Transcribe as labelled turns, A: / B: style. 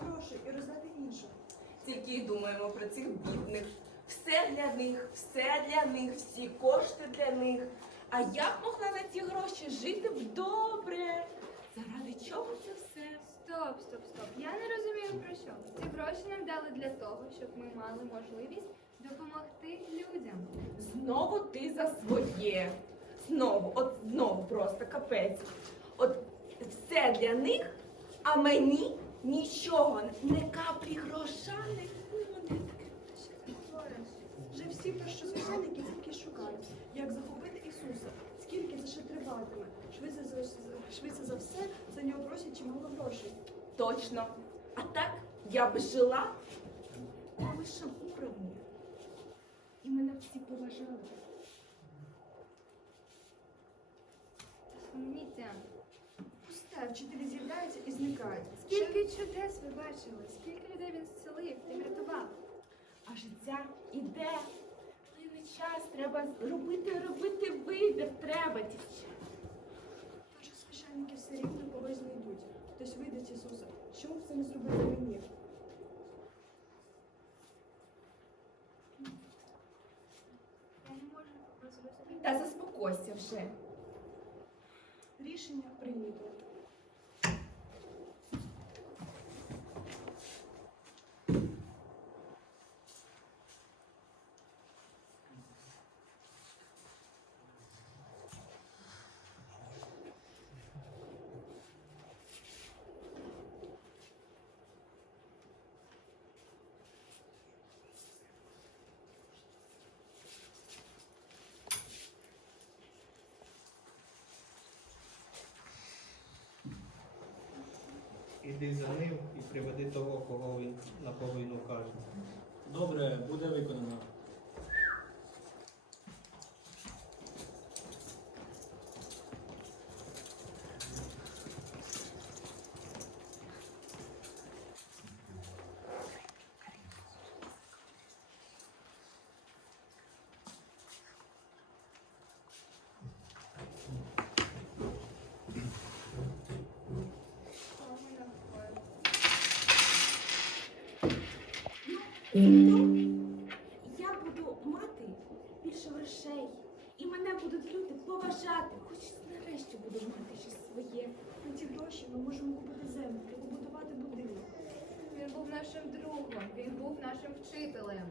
A: грошей і роздати іншим.
B: Тільки й думаємо про цих бідних. Все для них, все для них, всі кошти для них. А я б могла на ці гроші жити б добре. Заради чого це все?
C: Стоп, стоп, стоп. Я не розумію про що. Ці гроші нам дали для того, щоб ми мали можливість допомогти людям.
B: Знову ти за своє. Знову, от знову просто капець. От все для них, а мені нічого, не каплі гроша не буде.
A: Вже всі першосвященники тільки шукають, як захопити Ісуса, скільки це ще триватиме. Швидше за, швидше за все за нього просять чимало грошей.
B: Точно. А так я б жила на вищому уровні. І мене всі поважали.
A: Вчителі з'являються і зникають.
C: Скільки чудес ви бачили, скільки людей він зцілив та врятував.
B: А життя іде. Плине час, треба робити, робити вибір. Треба, дівчата.
A: Першосвященники все рівно когось знайдуть. Хтось видить Ісуса. Чому б це не зробити мені?
C: Я не можу розрозуміти.
B: Та заспокойся вже.
A: Рішення прийнято.
D: Іди за ним і приведи того, кого він на кого він укаже.
E: Добре, буде виконано.
B: Я буду мати більше грошей. І мене будуть люди поважати. Хоч нарешті буду мати щось своє.
A: На ці гроші ми можемо купити землю побудувати будинок.
C: Він був нашим другом, він був нашим вчителем.